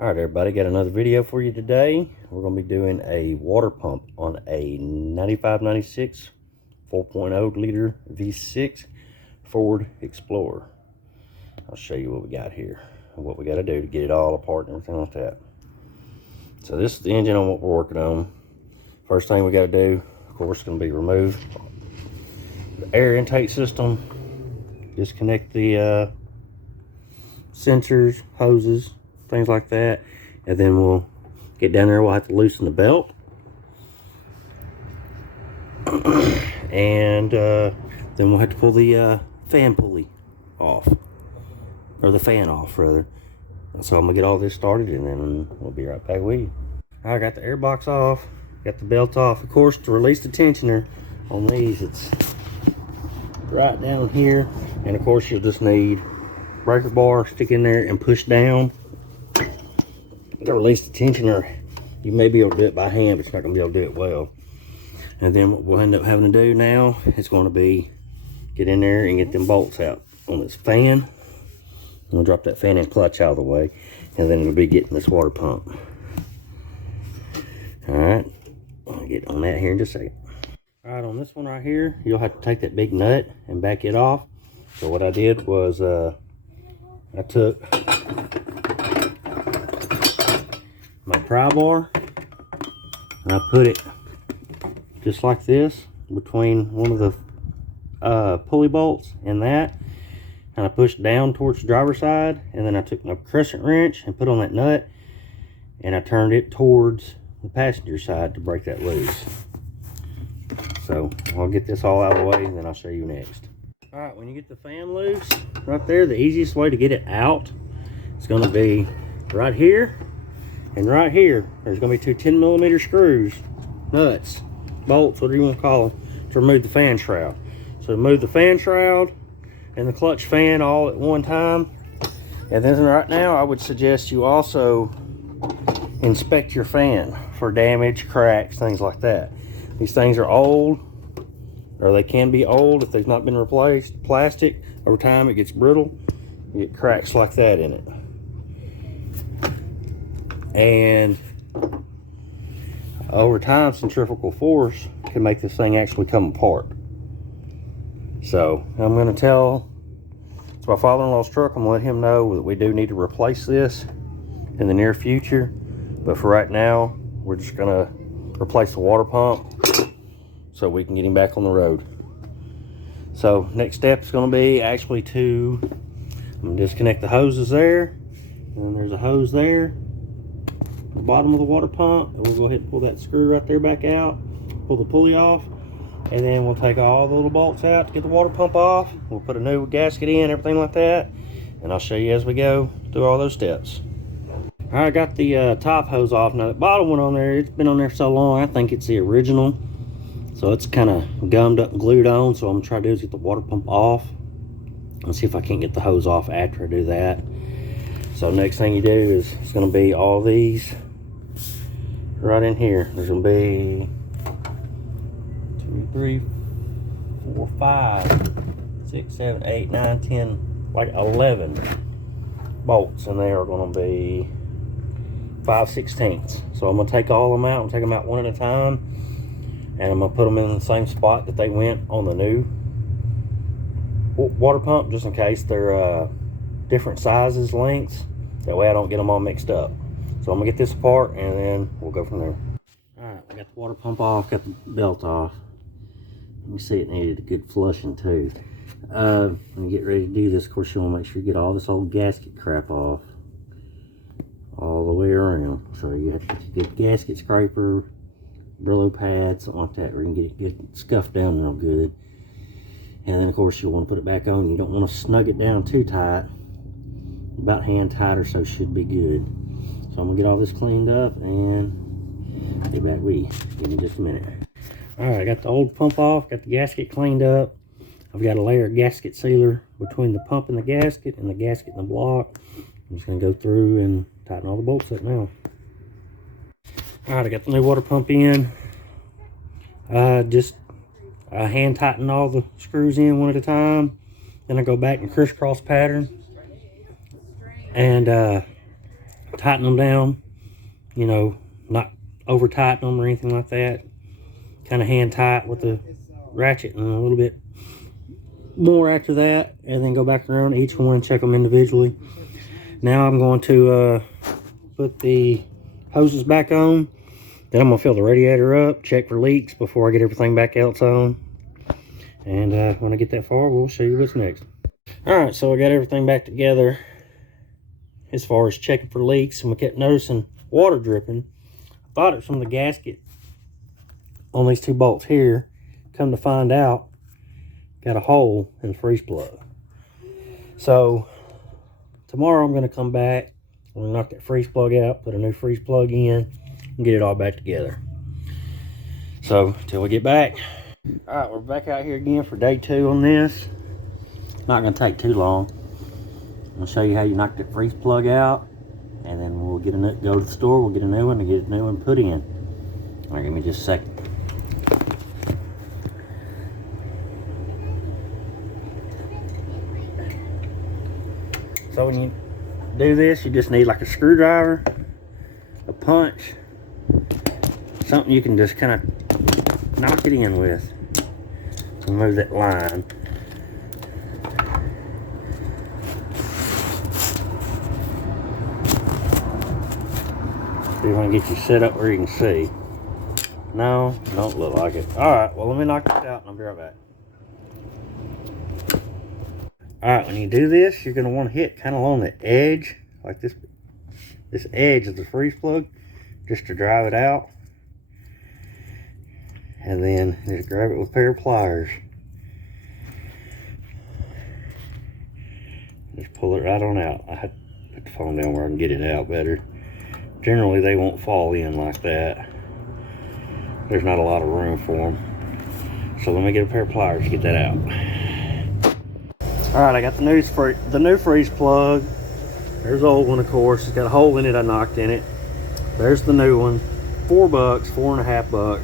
All right, everybody, got another video for you today. We're going to be doing a water pump on a 9596 4.0 liter V6 Ford Explorer. I'll show you what we got here and what we got to do to get it all apart and everything like that. So this is the engine on what we're working on. First thing we got to do, of course, is going to be remove the air intake system, disconnect the sensors, hoses, things like that, and then we'll get down there. We'll have to loosen the belt and then we'll have to pull the fan pulley off, or the fan off rather. So I'm gonna get all this started and then we'll be right back with you. I got the air box off, got the belt off. Of course, to release the tensioner on these, it's right down here, and of course you'll just need breaker bar, stick in there and push down to release the tensioner. You may be able to do it by hand, but you're not going to be able to do it well. And then what we'll end up having to do now is going to be get in there and get them bolts out on this fan. I'm going to drop that fan and clutch out of the way, and then it'll be getting this water pump. Alright, I'll get on that here in just a second. Alright, on this one right here, you'll have to take that big nut and back it off. So what I did was I took my pry bar and I put it just like this between one of the pulley bolts and that, and I pushed down towards the driver's side, and then I took my crescent wrench and put on that nut and I turned it towards the passenger side to break that loose. So I'll get this all out of the way and then I'll show you next. All right, when you get the fan loose right there, the easiest way to get it out is going to be right here and right here. There's going to be two 10mm screws, nuts, bolts, whatever you want to call them, to remove the fan shroud. So remove the fan shroud and the clutch fan all at one time. And then right now I would suggest you also inspect your fan for damage, cracks, things like that. These things are old, or they can be old if they've not been replaced. Plastic, over time it gets brittle, you get cracks like that in it. And over time, centrifugal force can make this thing actually come apart. So I'm going to tell, it's my father-in-law's truck, I'm going to let him know that we do need to replace this in the near future. But for right now, we're just going to replace the water pump so we can get him back on the road. So next step is going to be actually I'm going to disconnect the hoses there, and then there's a hose there at the bottom of the water pump, and we'll go ahead and pull that screw right there back out, pull the pulley off, and then we'll take all the little bolts out to get the water pump off. We'll put a new gasket in, everything like that, and I'll show you as we go through all those steps. All right, I got the top hose off. Now the bottom one on there, it's been on there so long, I think it's the original. So it's kind of gummed up and glued on. So what I'm going to try to do is get the water pump off and see if I can't get the hose off after I do that. So next thing you do is, it's going to be all these right in here. There's going to be 2, 3, 4, 5, 6, 7, 8, 9, 10, like 11 bolts, and they are going to be 5/16. So I'm going to take all of them out. I'm going to take them out one at a time, and I'm going to put them in the same spot that they went on the new water pump, just in case they're different sizes, lengths. That way I don't get them all mixed up. So I'm going to get this apart, and then we'll go from there. Alright, I got the water pump off, got the belt off. You see it needed a good flushing too. When you get ready to do this, of course you want to make sure you get all this old gasket crap off all the way around. So you have to get a good gasket scraper, Brillo pad, something like that, where you can get it good scuffed down real good. And then of course you'll want to put it back on. You don't want to snug it down too tight. About hand tight or so should be good. So I'm gonna get all this cleaned up and get back with you. Give me just a minute. All right, I got the old pump off, got the gasket cleaned up. I've got a layer of gasket sealer between the pump and the gasket and the block. I'm just gonna go through and tighten all the bolts up now. All right, I got the new water pump in. I hand tighten all the screws in one at a time. Then I go back in crisscross pattern and tighten them down, you know, not over tighten them or anything like that. Kind of hand tight with the ratchet and a little bit more after that, and then go back around each one, check them individually. Now I'm going to put the hoses back on. Then I'm going to fill the radiator up, check for leaks before I get everything back else on. And when I get that far, we'll show you what's next. Alright, so I got everything back together as far as checking for leaks, and we kept noticing water dripping. I thought it was from the gasket on these two bolts here. Come to find out, got a hole in the freeze plug. So tomorrow I'm going to come back, I'm going to knock that freeze plug out, put a new freeze plug in, and get it all back together. So till we get back. Alright, we're back out here again for day 2 on this. Not going to take too long. I'm going to show you how you knock that freeze plug out, and then we'll get go to the store, we'll get a new one, and get a new one put in. Alright, give me just a second. So when you do this, you just need like a screwdriver, a punch, something you can just kind of knock it in with to remove that line. See if I can get you set up where you can see. No, don't look like it. Alright, well let me knock this out and I'll be right back. Alright, when you do this, you're going to want to hit kind of along the edge, like this edge of the freeze plug, just to drive it out. And then just grab it with a pair of pliers. Just pull it right on out. I had to put the phone down where I can get it out better. Generally, they won't fall in like that. There's not a lot of room for them. So let me get a pair of pliers to get that out. Alright, I got the new freeze plug. There's the old one, of course. It's got a hole in it I knocked in it. There's the new one. $4, $4.50.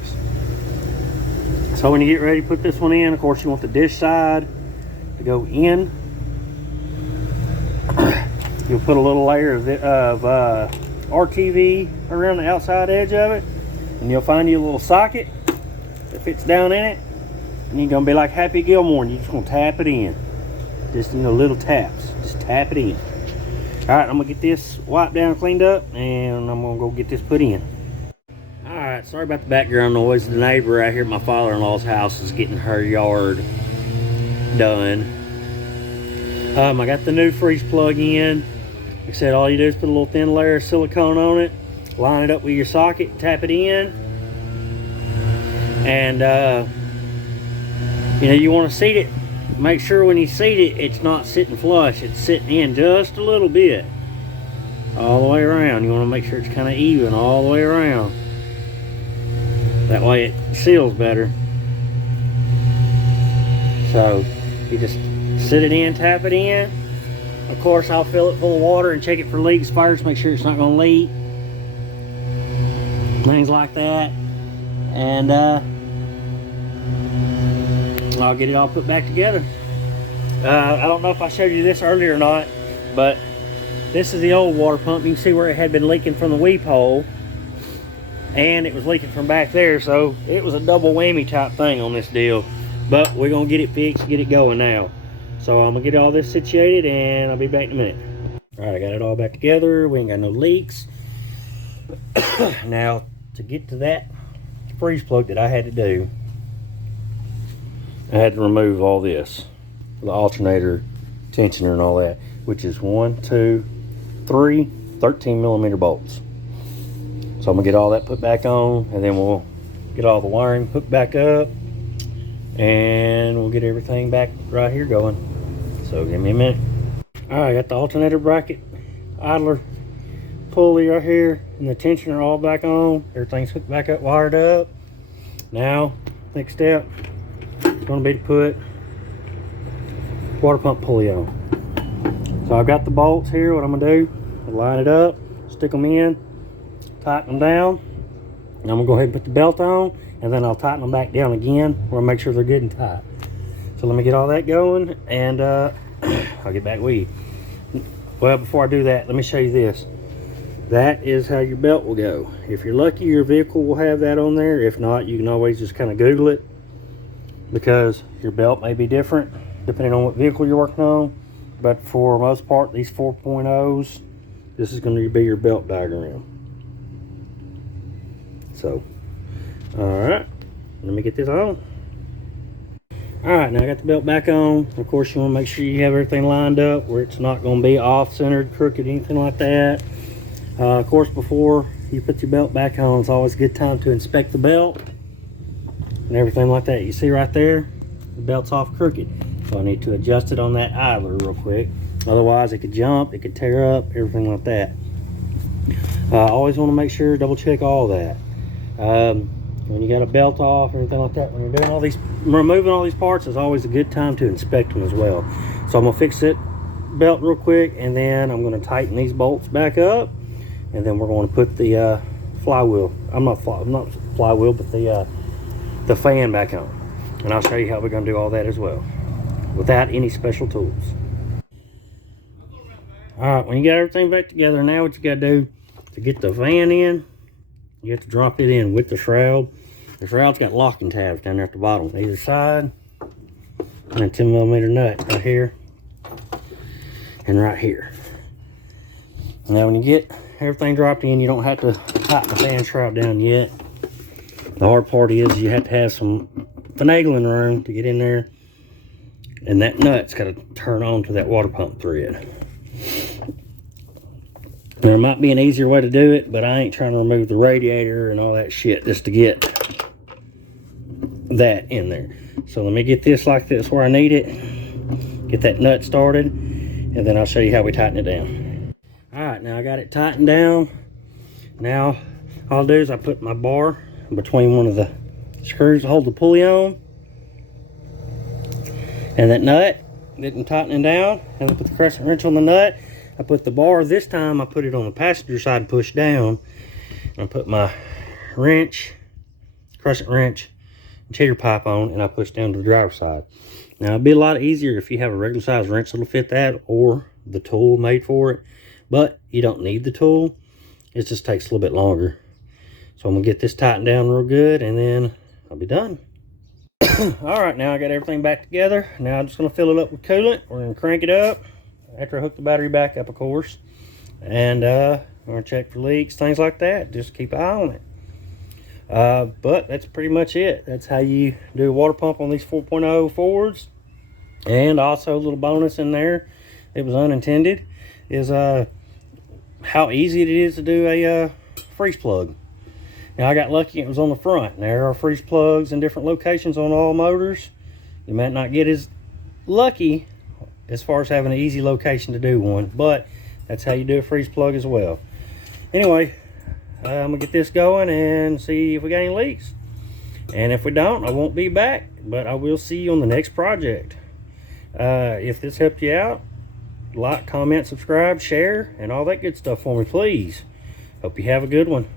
So when you get ready to put this one in, of course you want the dish side to go in. You'll put a little layer of RTV around the outside edge of it, and you'll find you a little socket that fits down in it, and you're gonna be like Happy Gilmore, and you're just gonna tap it in. Just, you know, little taps. Just tap it in. Alright, I'm gonna get this wiped down and cleaned up, and I'm gonna go get this put in. Alright, sorry about the background noise. The neighbor out here at my father-in-law's house is getting her yard done. I got the new freeze plug in. Like I said, all you do is put a little thin layer of silicone on it, line it up with your socket, tap it in, and you know, you want to seat it. Make sure when you seat it, it's not sitting flush. It's sitting in just a little bit all the way around. You want to make sure it's kind of even all the way around. That way it seals better. So you just sit it in, tap it in. Of course, I'll fill it full of water and check it for leaks first. Make sure it's not going to leak. Things like that. And I'll get it all put back together. I don't know if I showed you this earlier or not, but this is the old water pump. You can see where it had been leaking from the weep hole, and it was leaking from back there, so it was a double whammy type thing on this deal. But we're gonna get it fixed, get it going now. So I'm gonna get all this situated, and I'll be back in a minute. All right, I got it all back together. We ain't got no leaks. Now, to get to that freeze plug that I had to do, I had to remove all this, the alternator, tensioner, and all that, which is 1, 2, 3 13mm bolts. So I'm gonna get all that put back on, and then we'll get all the wiring hooked back up, and we'll get everything back right here going. So give me a minute. All right, I got the alternator bracket, idler pulley right here, and the tensioner all back on. Everything's hooked back up, wired up. Now, next step is going to be to put water pump pulley on. So I've got the bolts here. What I'm going to do, I'll line it up, stick them in, tighten them down, and I'm going to go ahead and put the belt on, and then I'll tighten them back down again where I make sure they're good and tight. So let me get all that going, and I'll get back with you. Well, before I do that, let me show you this. that is how your belt will go. If you're lucky, your vehicle will have that on there. If not, you can always just kind of Google it, because your belt may be different depending on what vehicle you're working on. But for most part, these 4.0s, this is going to be your belt diagram. So, alright, let me get this on. Alright, now I got the belt back on. Of course, you want to make sure you have everything lined up where it's not going to be off-centered, crooked, anything like that. Of course, before you put your belt back on, it's always a good time to inspect the belt and everything like that. You see right there, the belt's off crooked. So I need to adjust it on that idler real quick. Otherwise, it could jump, it could tear up, everything like that. I always want to make sure, double check all that. When you got a belt off, everything like that, when you're doing all these, removing all these parts, is always a good time to inspect them as well. So I'm gonna fix it belt real quick, and then I'm gonna tighten these bolts back up, and then we're going to put the flywheel. Not flywheel, but the fan back on, and I'll show you how we're gonna do all that as well, without any special tools. All right, when you got everything back together, now what you gotta do to get the fan in, you have to drop it in with the shroud. The shroud's got locking tabs down there at the bottom, either side, and a 10mm nut right here and right here. Now when you get everything dropped in, you don't have to tighten the fan shroud down yet. The hard part is you have to have some finagling room to get in there, and that nut's got to turn on to that water pump thread. There might be an easier way to do it, but I ain't trying to remove the radiator and all that shit just to get that in there. So let me get this like this where I need it, get that nut started, and then I'll show you how we tighten it down. All right, now I got it tightened down. Now all I'll do is I put my bar between one of the screws to hold the pulley on, and that nut didn't tighten down, and I put the crescent wrench on the nut. I put the bar, this time I put it on the passenger side and push down. I put my wrench, crescent wrench, and cheater pipe on, and I push down to the driver's side. Now it'd be a lot easier if you have a regular size wrench that'll fit that, or the tool made for it, but you don't need the tool. It just takes a little bit longer. So I'm gonna get this tightened down real good, and then I'll be done. All right, now I got everything back together. Now I'm just gonna fill it up with coolant. We're gonna crank it up after I hook the battery back up, of course, and we're gonna check for leaks, things like that. Just keep an eye on it. But that's pretty much it. That's how you do a water pump on these 4.0 Fords. And also a little bonus in there, it was unintended, is how easy it is to do a freeze plug. Now I got lucky, it was on the front. There are freeze plugs in different locations on all motors. You might not get as lucky as far as having an easy location to do one, but that's how you do a freeze plug as well. Anyway, I'm gonna get this going and see if we got any leaks. And if we don't, I won't be back, but I will see you on the next project. If this helped you out, like, comment, subscribe, share, and all that good stuff for me, please. Hope you have a good one.